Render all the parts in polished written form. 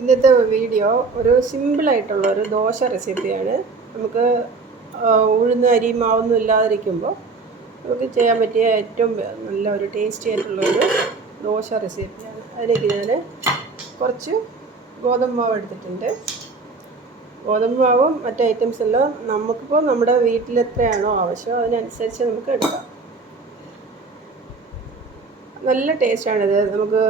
ഇന്നത്തെ വീഡിയോ ഒരു സിമ്പിളായിട്ടുള്ള ഒരു ദോശ റെസിപ്പിയാണ്. നമുക്ക് ഉഴുന്ന് അരി മാവൊന്നും ഇല്ലാതിരിക്കുമ്പോൾ നമുക്ക് ചെയ്യാൻ പറ്റിയ ഏറ്റവും നല്ല ഒരു ടേസ്റ്റി ആയിട്ടുള്ളൊരു ദോശ റെസിപ്പിയാണ്. അതിലേക്ക് ഞാൻ കുറച്ച് ഗോതമ്പ് മാവ് എടുത്തിട്ടുണ്ട്. ഗോതമ്പ് മാവും മറ്റ് ഐറ്റംസ് എല്ലാം നമുക്കിപ്പോൾ നമ്മുടെ വീട്ടിൽ എത്രയാണോ ആവശ്യം അതിനനുസരിച്ച് നമുക്ക് എടുക്കാം. നല്ല ടേസ്റ്റാണിത്. നമുക്ക്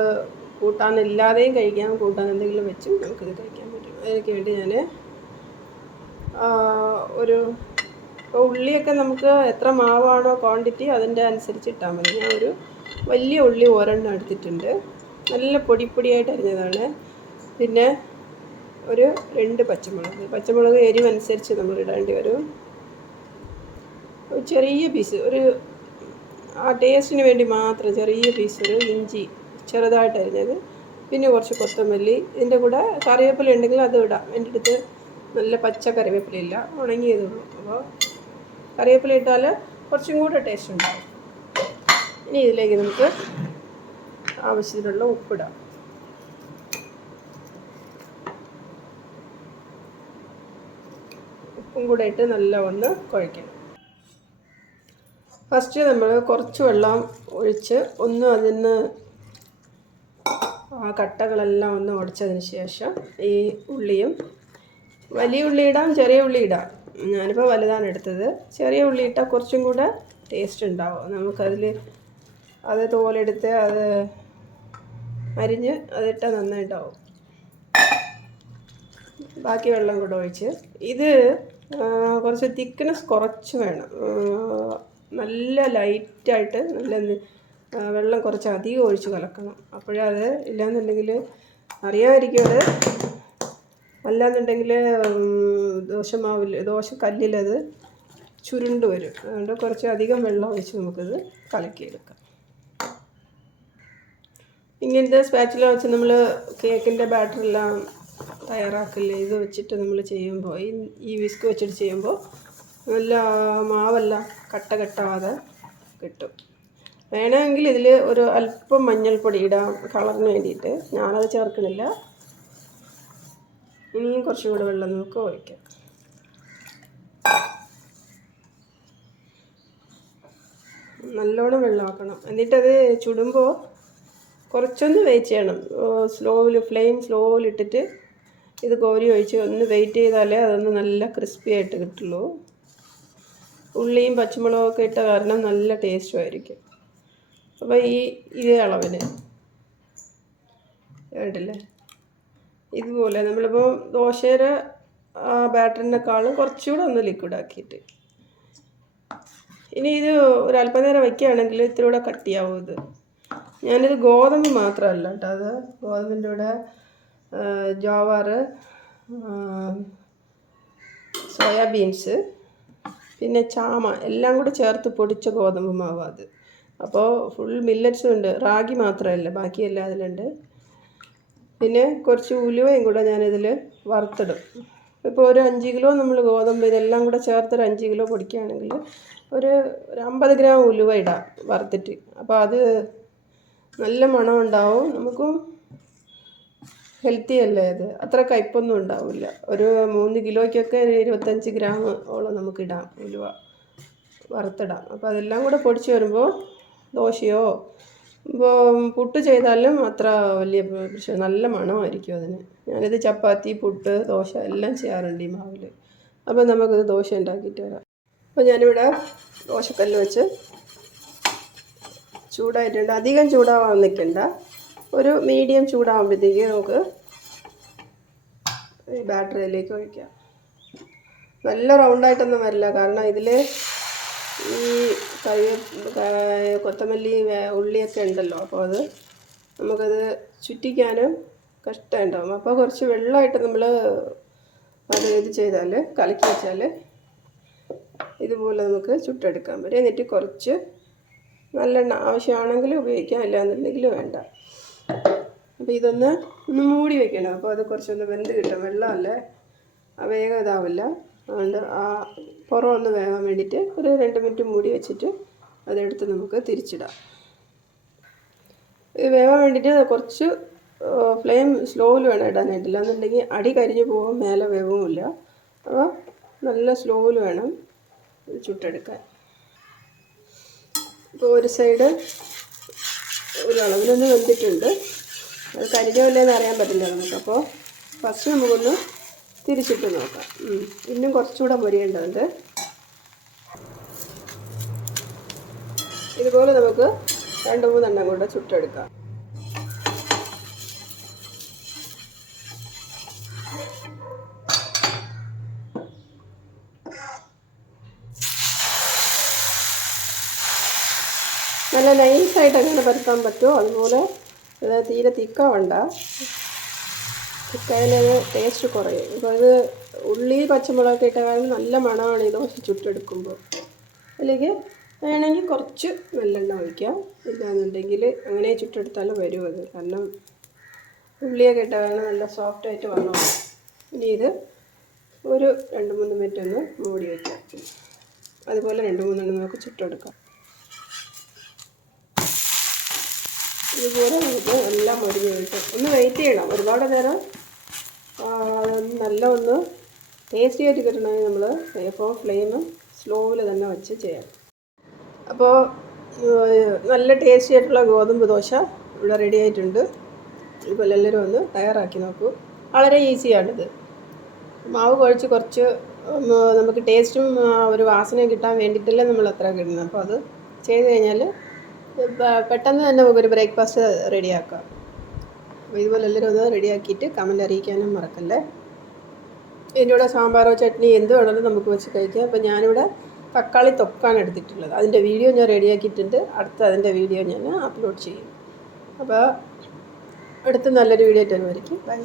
കൂട്ടാനില്ലാതെയും കഴിക്കാം, കൂട്ടാൻ എന്തെങ്കിലും വെച്ചും നമുക്കിത് കഴിക്കാൻ പറ്റും. അതിനൊക്കെ വേണ്ടി ഞാൻ ഇപ്പോൾ ഉള്ളിയൊക്കെ നമുക്ക് എത്ര മാവാണോ ക്വാണ്ടിറ്റി അതിൻ്റെ അനുസരിച്ച് ഇട്ടാൽ മതി. ഞാൻ ഒരു വലിയ ഉള്ളി ഒരെണ്ണം എടുത്തിട്ടുണ്ട്, നല്ല പൊടിപ്പൊടിയായിട്ട് അരിഞ്ഞതാണ്. പിന്നെ ഒരു 2 പച്ചമുളക് എരിവനുസരിച്ച് നമ്മൾ ഇടേണ്ടി വരും. ഒരു ചെറിയ പീസ്, ഒരു ആ ടേസ്റ്റിന് വേണ്ടി മാത്രം ചെറിയ പീസ് ഒരു ഇഞ്ചി ചെറുതായിട്ട് അരിഞ്ഞത്, പിന്നെ കുറച്ച് കൊത്തമല്ലി. ഇതിൻ്റെ കൂടെ കറിവേപ്പില ഉണ്ടെങ്കിൽ അത് ഇടാം. എൻ്റെ അടുത്ത് നല്ല പച്ച കറിവേപ്പിലയില്ല, ഉണങ്ങിയതുള്ളൂ. അപ്പോൾ കറിവേപ്പില ഇട്ടാൽ കുറച്ചും കൂടെ ടേസ്റ്റ് ഉണ്ടാകും. ഇനി ഇതിലേക്ക് നമുക്ക് ആവശ്യത്തിനുള്ള ഉപ്പിടാം. ഉപ്പും കൂടെ ഇട്ട് നല്ല ഒന്ന് കുഴയ്ക്കണം. ഫസ്റ്റ് നമ്മൾ കുറച്ച് വെള്ളം ഒഴിച്ച് ഒന്ന് അതിന് ആ കട്ടകളെല്ലാം ഒന്ന് ഉടച്ചതിന് ശേഷം ഈ ഉള്ളിയും, വലിയ ഉള്ളി ഇടാം, ചെറിയ ഉള്ളി ഇടാം. ഞാനിപ്പോൾ വലുതാണ് എടുത്തത്. ചെറിയ ഉള്ളി ഇട്ടാൽ കുറച്ചും കൂടെ ടേസ്റ്റ് ഉണ്ടാവും. നമുക്കതിൽ അത് തോലെടുത്ത് അത് അരിഞ്ഞ് അതിട്ടാൽ നന്നായിട്ടാവും. ബാക്കി വെള്ളം കൂടെ ഒഴിച്ച് ഇത് കുറച്ച് തിക്നെസ് കുറച്ച് വേണം. നല്ല ലൈറ്റായിട്ട് നല്ല വെള്ളം കുറച്ച് അധികം ഒഴിച്ച് കലക്കണം. അപ്പോഴേ അത് ഇല്ലയെന്നുണ്ടെങ്കിൽ അറിയാമായിരിക്കും, അത് അല്ലാന്നുണ്ടെങ്കിൽ ദോശക്കല്ലിലത് ചുരുണ്ട് വരും. അതുകൊണ്ട് കുറച്ച് അധികം വെള്ളം ഒഴിച്ച് നമുക്കിത് കലക്കിയെടുക്കാം. ഇങ്ങനത്തെ സ്പാച്ചില വെച്ച് നമ്മൾ കേക്കിൻ്റെ ബാറ്ററെല്ലാം തയ്യാറാക്കില്ലേ, ഇത് വെച്ചിട്ട് നമ്മൾ ചെയ്യുമ്പോൾ ഈ വിസ്ക് വെച്ചിട്ട് ചെയ്യുമ്പോൾ നല്ല മാവെല്ലാം കട്ടാവാതെ കിട്ടും. വേണമെങ്കിൽ ഇതിൽ ഒരു അല്പം മഞ്ഞൾപ്പൊടി ഇടാം കളറിന് വേണ്ടിയിട്ട്. ഞാനത് ചേർക്കണില്ല. ഇനിയും കുറച്ചും കൂടെ വെള്ളം നമുക്ക് ഒഴിക്കാം. നല്ലോണം വെള്ളമാക്കണം. എന്നിട്ടത് ചുടുമ്പോൾ കുറച്ചൊന്ന് വെയിറ്റ് ചെയ്യണം. ഫ്ലെയിം സ്ലോയിലിട്ടിട്ട് ഇത് കോരി ഒഴിച്ച് ഒന്ന് വെയിറ്റ് ചെയ്താലേ അതൊന്ന് നല്ല ക്രിസ്പി ആയിട്ട് കിട്ടുള്ളൂ. ഉള്ളിയും പച്ചമുളകൊക്കെ ഇട്ട കാരണം നല്ല ടേസ്റ്റും ആയിരിക്കും. അപ്പോൾ ഇതേ അളവിന് വേണ്ടില്ലേ, ഇതുപോലെ നമ്മളിപ്പോൾ ദോശയുടെ ബാറ്ററിനേക്കാളും കുറച്ചുകൂടെ ഒന്ന് ലിക്വിഡാക്കിയിട്ട്. ഇനി ഇത് ഒരു അല്പനേരം വയ്ക്കുകയാണെങ്കിൽ ഇത്തിരി കൂടെ കട്ടിയാവും. ഇത് ഞാനിത് ഗോതമ്പ് മാത്രമല്ല കേട്ടോ, അത് ഗോതമ്പിൻ്റെ കൂടെ ജോവാർ, സോയാബീൻസ്, പിന്നെ ചാമ എല്ലാം കൂടെ ചേർത്ത് പൊടിച്ച ഗോതമ്പ് മാവ് അത്. അപ്പോൾ ഫുൾ മില്ലറ്റ്സും ഉണ്ട്, റാഗി മാത്രമല്ല, ബാക്കിയെല്ലാം അതിലുണ്ട്. പിന്നെ കുറച്ച് ഉലുവയും കൂടെ ഞാനിതിൽ വറുത്തിടും. ഇപ്പോൾ ഒരു 5 കിലോ നമ്മൾ ഗോതമ്പ് ഇതെല്ലാം കൂടെ ചേർത്തൊരു 5 കിലോ പൊടിക്കുകയാണെങ്കിൽ ഒരു 50 ഗ്രാം ഉലുവ ഇടാം വറുത്തിട്ട്. അപ്പോൾ അത് നല്ല മണം ഉണ്ടാവും, നമുക്കും ഹെൽത്തി അല്ലേ അത്. അത്ര കയ്പൊന്നും ഉണ്ടാവില്ല. ഒരു 3 കിലോയ്ക്കൊക്കെ 25 ഗ്രാം ഓളം നമുക്കിടാം ഉലുവ വറുത്തിടാം. അപ്പോൾ അതെല്ലാം കൂടെ പൊടിച്ച് വരുമ്പോൾ ദോശയോ പുട്ട് ചെയ്താലും അത്ര വലിയ പ്രശ്നം, നല്ല മണമായിരിക്കും അതിന്. ഞാനിത് ചപ്പാത്തി, പുട്ട്, ദോശ എല്ലാം ചെയ്യാറുണ്ട് ഈ മാവിൽ. അപ്പോൾ നമുക്കിത് ദോശ ഉണ്ടാക്കിയിട്ട് വരാം. അപ്പോൾ ഞാനിവിടെ ദോശക്കല്ല് വെച്ച് ചൂടായിട്ടുണ്ട്. അധികം ചൂടാവാൻ നിൽക്കണ്ട, ഒരു മീഡിയം ചൂടാകുമ്പോഴത്തേക്ക് നമുക്ക് ഈ ബാറ്ററിയിലേക്ക് ഒഴിക്കാം. നല്ല റൗണ്ടായിട്ടൊന്നും വരില്ല, കാരണം ഇതിൽ ഈ കൊത്തമല്ലി, ഉള്ളിയൊക്കെ ഉണ്ടല്ലോ. അപ്പോൾ അത് നമുക്കത് ചുറ്റിക്കാനും കഷ്ടമുണ്ടാവും. അപ്പോൾ കുറച്ച് വെള്ളമായിട്ട് നമ്മൾ ഇത് ചെയ്താൽ, കലക്കി വെച്ചാൽ ഇതുപോലെ നമുക്ക് ചുട്ടെടുക്കാൻ പറ്റും. എന്നിട്ട് കുറച്ച് നല്ലെണ്ണ ആവശ്യമാണെങ്കിൽ ഉപയോഗിക്കാം, ഇല്ലാന്നുണ്ടെങ്കിൽ വേണ്ട. അപ്പോൾ ഇതൊന്ന് മൂടി വെക്കണം. അപ്പോൾ അത് കുറച്ചൊന്ന് വെന്ത് കിട്ടും. വെള്ളമല്ലേ, വേഗം ഇതാവില്ല. അതുകൊണ്ട് ആ പുറം ഒന്ന് വേകാൻ വേണ്ടിയിട്ട് ഒരു 2 മിനിറ്റ് മൂടി വെച്ചിട്ട് അതെടുത്ത് നമുക്ക് തിരിച്ചിടാം. ഇത് വേകാൻ വേണ്ടിയിട്ട് കുറച്ച് ഫ്ലെയിം സ്ലോയിൽ വേണം ഇടാനായിട്ടില്ല എന്നുണ്ടെങ്കിൽ അടി കരിഞ്ഞു പോകും, മേലെ വേവുമില്ല. അപ്പോൾ നല്ല സ്ലോയിൽ വേണം ചുട്ടെടുക്കാൻ. ഇപ്പോൾ ഒരു സൈഡ് ഒരു അളവിലൊന്ന് വെന്തിട്ടുണ്ട്. അത് കരിഞ്ഞില്ലെന്ന് അറിയാൻ പറ്റില്ല നമുക്ക്. അപ്പോൾ ഫസ്റ്റ് നമുക്കൊന്ന് തിരിച്ചിട്ട് നോക്കാം. ഇന്നും കുറച്ചുകൂടെ പൊരിയേണ്ടതുണ്ട്. ഇതുപോലെ നമുക്ക് 2-3 എണ്ണം കൊണ്ട് ചുട്ടെടുക്കാം. നല്ല നൈസായിട്ട് അങ്ങനെ പരത്താൻ പറ്റുമോ അതുപോലെ തീരെ തിക്കാവണ്ട. തിക്കായാലത് ടേസ്റ്റ് കുറയും. അപ്പോൾ ഇത് ഉള്ളി പച്ചമുളകൊക്കെ ഇട്ട കാരണം നല്ല മണമാണ് ഈ ദോശ ചുട്ടെടുക്കുമ്പോൾ. അല്ലെങ്കിൽ വേണമെങ്കിൽ കുറച്ച് നല്ലെണ്ണ ഒഴിക്കാം. ഇല്ലാന്നുണ്ടെങ്കിൽ അങ്ങനെ ചുട്ടെടുത്താലും വരും അത്. കാരണം ഉള്ളിയൊക്കെ ഇട്ട കാരണം നല്ല സോഫ്റ്റായിട്ട് വന്നു. ഇനി ഇത് ഒരു 2-3 മിനിറ്റ് ഒന്ന് മൂടി വയ്ക്കാം. അതുപോലെ 2-3 എണ്ണം നമുക്ക് ചുട്ടെടുക്കാം. ഇതുപോലെ നമുക്ക് എല്ലാം മൊരിഞ്ഞ് കിട്ടും. ഒന്ന് വെയിറ്റ് ചെയ്യണം, ഒരുപാട് നേരം. നല്ല ഒന്ന് ടേസ്റ്റി ആയിട്ട് കിട്ടണമെങ്കിൽ നമ്മൾ ഇപ്പോൾ ഫ്ലെയിം സ്ലോയിൽ തന്നെ വെച്ച് ചെയ്യാം. അപ്പോൾ നല്ല ടേസ്റ്റി ആയിട്ടുള്ള ഗോതമ്പ് ദോശ ഇവിടെ റെഡി ആയിട്ടുണ്ട്. ഇതുപോലെ എല്ലാവരും ഒന്ന് തയ്യാറാക്കി നോക്കൂ. വളരെ ഈസിയാണിത്. മാവ് കുഴച്ച് കുറച്ച് നമുക്ക് ടേസ്റ്റും ഒരു വാസനയും കിട്ടാൻ വേണ്ടിയിട്ടല്ലേ നമ്മൾ അത്ര കിട്ടുന്നത്. അപ്പോൾ അത് ചെയ്ത് കഴിഞ്ഞാൽ പെട്ടെന്ന് തന്നെ നമുക്കൊരു ബ്രേക്ക്ഫാസ്റ്റ് റെഡിയാക്കാം. അപ്പോൾ ഇതുപോലെ എല്ലാവരും ഒന്ന് റെഡിയാക്കിയിട്ട് കമൻറ്റ് അറിയിക്കാനും മറക്കല്ലേ. ഇതിൻ്റെ കൂടെ സാമ്പാറോ ചട്നി എന്ത് വേണമെങ്കിലും നമുക്ക് വെച്ച് കഴിക്കാം. അപ്പോൾ ഞാനിവിടെ തക്കാളി തൊക്കാണ് എടുത്തിട്ടുള്ളത്. അതിൻ്റെ വീഡിയോ ഞാൻ റെഡിയാക്കിയിട്ടുണ്ട്. അതിൻ്റെ വീഡിയോ ഞാൻ അപ്ലോഡ് ചെയ്യും. അപ്പോൾ അടുത്ത നല്ലൊരു വീഡിയോ ആയിട്ട് വരുമായിരിക്കും. ബൈ.